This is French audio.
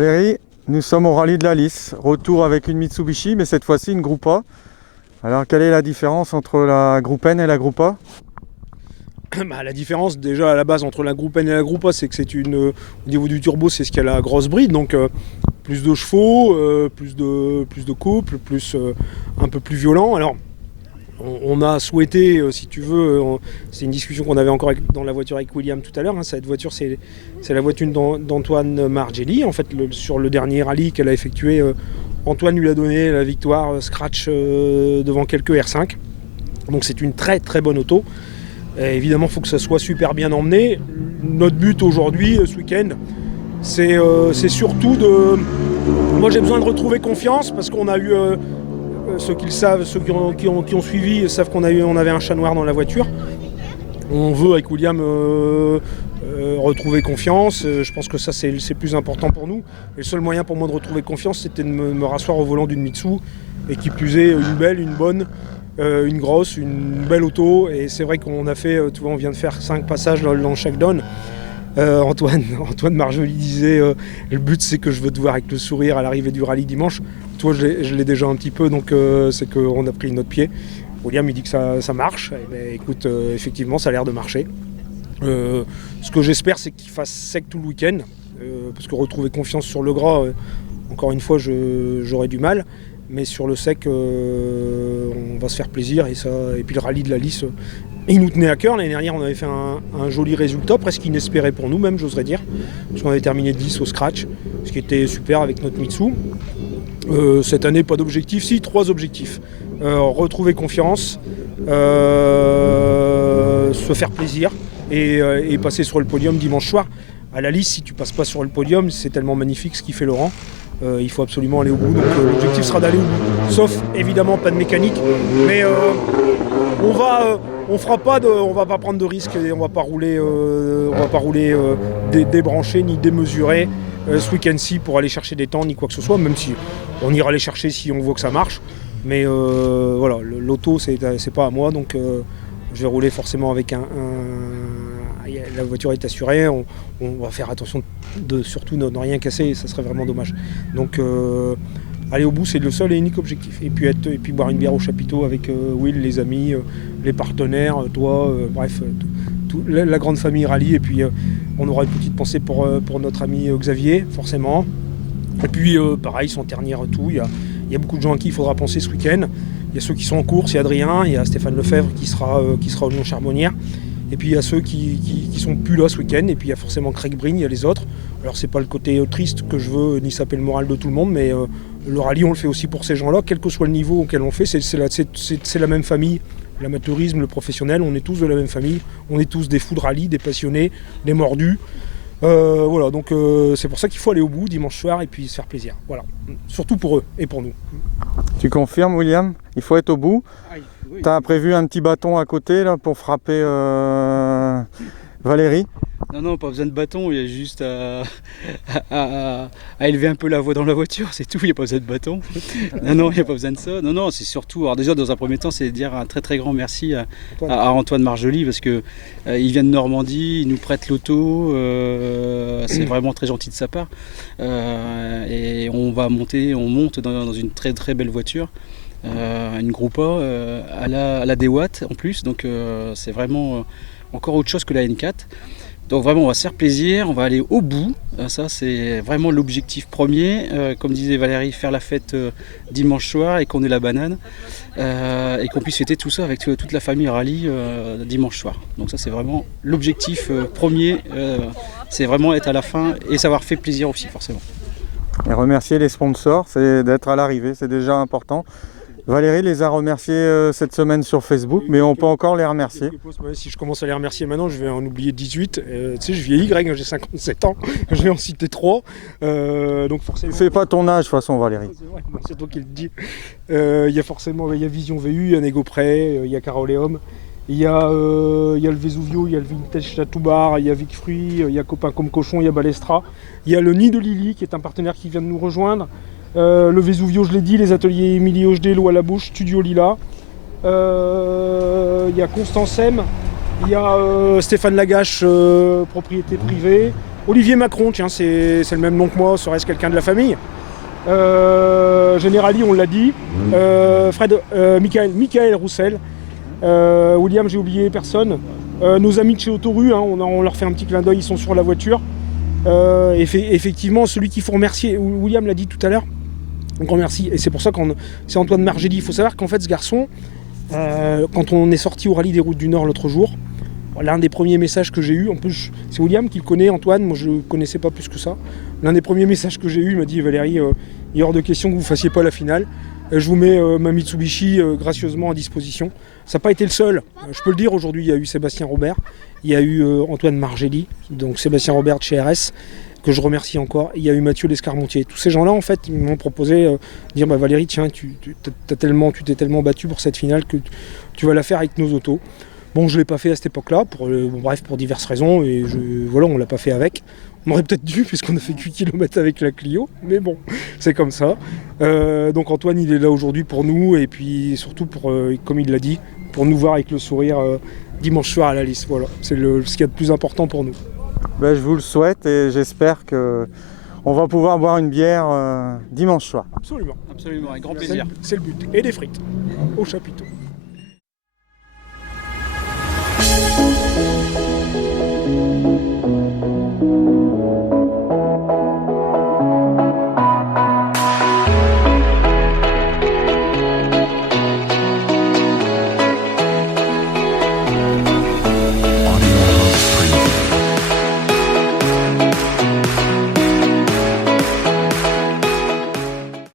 Valérie, nous sommes au rallye de la Lys. Retour avec une Mitsubishi, mais cette fois-ci une Groupe A. Alors, quelle est la différence entre la Groupe N et la Groupe A? La différence déjà à la base entre la Groupe N et la Groupe A, c'est que c'est au niveau du turbo, c'est ce qui a la grosse bride, donc plus de chevaux, plus de couple, un peu plus violent. Alors on a souhaité, si tu veux, c'est une discussion qu'on avait encore dans la voiture avec William tout à l'heure, hein, cette voiture c'est la voiture d'Antoine Margelli. En fait, sur le dernier rallye qu'elle a effectué, Antoine lui a donné la victoire scratch devant quelques R5. Donc c'est une très très bonne auto. Et évidemment, il faut que ça soit super bien emmené. Notre but aujourd'hui, ce week-end, c'est surtout de... Moi j'ai besoin de retrouver confiance parce qu'on a eu... ceux qui le savent, ceux qui ont suivi savent on avait un chat noir dans la voiture. On veut avec William retrouver confiance. Je pense que ça c'est plus important pour nous. Et le seul moyen pour moi de retrouver confiance, c'était de me rasseoir au volant d'une Mitsu. Et qui plus est, une belle, une bonne, une grosse, une belle auto. Et c'est vrai qu'on a fait, tu vois, on vient de faire 5 passages dans le shakedown. Antoine Margelli disait le but c'est que je veux te voir avec le sourire à l'arrivée du rallye dimanche. Toi je l'ai déjà un petit peu, donc c'est qu'on a pris notre pied. William il dit que ça marche. Et ben, écoute, effectivement ça a l'air de marcher. Ce que j'espère c'est qu'il fasse sec tout le week-end, parce que retrouver confiance sur le gras, encore une fois j'aurais du mal. Mais sur le sec, on va se faire plaisir. Et puis le rallye de la Lys, il nous tenait à cœur. L'année dernière, on avait fait un joli résultat, presque inespéré pour nous même, j'oserais dire. Parce qu'on avait terminé 10 au scratch, ce qui était super avec notre Mitsu. Cette année, pas d'objectif. Si, 3 objectifs. Retrouver confiance, se faire plaisir et passer sur le podium dimanche soir. À la Lys, si tu passes pas sur le podium, c'est tellement magnifique ce qu'il fait Laurent. Il faut absolument aller au bout, donc l'objectif sera d'aller au bout, sauf évidemment pas de mécanique, mais on va pas prendre de risques et on va pas rouler débranché ni démesuré ce week-end-ci pour aller chercher des temps ni quoi que ce soit, même si on ira les chercher si on voit que ça marche, mais voilà, l'auto c'est pas à moi, donc je vais rouler forcément avec la voiture est assurée, on va faire attention de surtout ne rien casser, ça serait vraiment dommage. Donc aller au bout, c'est le seul et unique objectif. Et puis boire une bière au chapiteau avec Will, les amis, les partenaires, toi, bref, la grande famille rallye. Et puis on aura une petite pensée pour notre ami Xavier, forcément. Et puis pareil, son ternir tout, il y a beaucoup de gens à qui il faudra penser ce week-end. Il y a ceux qui sont en course, il y a Adrien, il y a Stéphane Lefebvre qui sera au Lyon Charbonnière. Et puis il y a ceux qui sont plus là ce week-end, et puis il y a forcément Craig Breen, il y a les autres. Alors c'est pas le côté triste que je veux, ni saper le moral de tout le monde, mais le rallye on le fait aussi pour ces gens-là, quel que soit le niveau auquel on fait, c'est la même famille. L'amateurisme, le professionnel, on est tous de la même famille, on est tous des fous de rallye, des passionnés, des mordus. Voilà, donc c'est pour ça qu'il faut aller au bout dimanche soir et puis se faire plaisir. Voilà, surtout pour eux et pour nous. Tu confirmes, William? Il faut être au bout. Oui. Tu as prévu un petit bâton à côté là, pour frapper Valérie? Non, pas besoin de bâton, il y a juste à élever un peu la voix dans la voiture, c'est tout, il n'y a pas besoin de bâton. Non, il n'y a pas besoin de ça. Non, c'est surtout, alors déjà dans un premier temps, c'est dire un très très grand merci à Antoine Margelli, parce que il vient de Normandie, il nous prête l'auto, c'est vraiment très gentil de sa part. Et on monte dans une très très belle voiture. Une Groupe A à la DeWatt en plus, donc c'est vraiment encore autre chose que la N4. Donc vraiment on va se faire plaisir, on va aller au bout, ça c'est vraiment l'objectif premier, comme disait Valérie, faire la fête dimanche soir et qu'on ait la banane, et qu'on puisse fêter tout ça avec toute la famille rallye dimanche soir. Donc ça c'est vraiment l'objectif premier, c'est vraiment être à la fin et savoir faire plaisir aussi forcément. Et remercier les sponsors, c'est d'être à l'arrivée, c'est déjà important. Valérie les a remerciés cette semaine sur Facebook, mais on peut encore les remercier. Si je commence à les remercier maintenant, je vais en oublier 18. Tu sais, je vieillis, Greg, j'ai 57 ans, je vais en citer 3. Donc forcément... C'est pas ton âge de toute façon, Valérie. C'est vrai, c'est toi qui le dis. Il y a forcément Vision VU, il y a Négopré, il y a Caroléum, il y a le Vesuvio, il y a le Vintage Tattoo Bar, il y a Vic Fruit, il y a Copain comme Cochon, il y a Balestra, il y a le Nid de Lily qui est un partenaire qui vient de nous rejoindre. Le Vesuvio, je l'ai dit, les ateliers Émilie Hochdé, l'eau à la bouche, Studio Lila. Il y a Constance M, il y a Stéphane Lagache, propriété privée. Olivier Macron, tiens, c'est le même nom que moi, serait-ce quelqu'un de la famille. Générali, on l'a dit. Michael Roussel. William, j'ai oublié personne. Nos amis de chez Autoru, hein, on leur fait un petit clin d'œil, ils sont sur la voiture. Effectivement, celui qu'il faut remercier, William l'a dit tout à l'heure, on remercie, et c'est pour ça que c'est Antoine Margelly. Il faut savoir qu'en fait, ce garçon, quand on est sorti au rallye des routes du Nord l'autre jour, l'un des premiers messages que j'ai eu, en plus c'est William qui le connaît, Antoine, moi je ne connaissais pas plus que ça. L'un des premiers messages que j'ai eu, il m'a dit Valérie, il est hors de question que vous ne fassiez pas la finale. Je vous mets ma Mitsubishi gracieusement à disposition. Ça n'a pas été le seul, je peux le dire, aujourd'hui il y a eu Sébastien Robert, il y a eu Antoine Margelly, donc Sébastien Robert de chez RS, que je remercie encore, et il y a eu Mathieu Lescarmontier. Tous ces gens-là, en fait, ils m'ont proposé dire Valérie, tiens, tu t'es tellement battu pour cette finale que tu vas la faire avec nos autos. Bon, je ne l'ai pas fait à cette époque-là, pour diverses raisons, et voilà, on ne l'a pas fait avec. On aurait peut-être dû, puisqu'on a fait 8 km avec la Clio, mais bon, c'est comme ça. Donc Antoine, il est là aujourd'hui pour nous, et puis surtout, comme il l'a dit, pour nous voir avec le sourire dimanche soir à la liste. Voilà, c'est ce qu'il y a de plus important pour nous. Ben, je vous le souhaite et j'espère qu'on va pouvoir boire une bière dimanche soir. Absolument. Absolument, avec grand plaisir. C'est le but. Et des frites au chapiteau.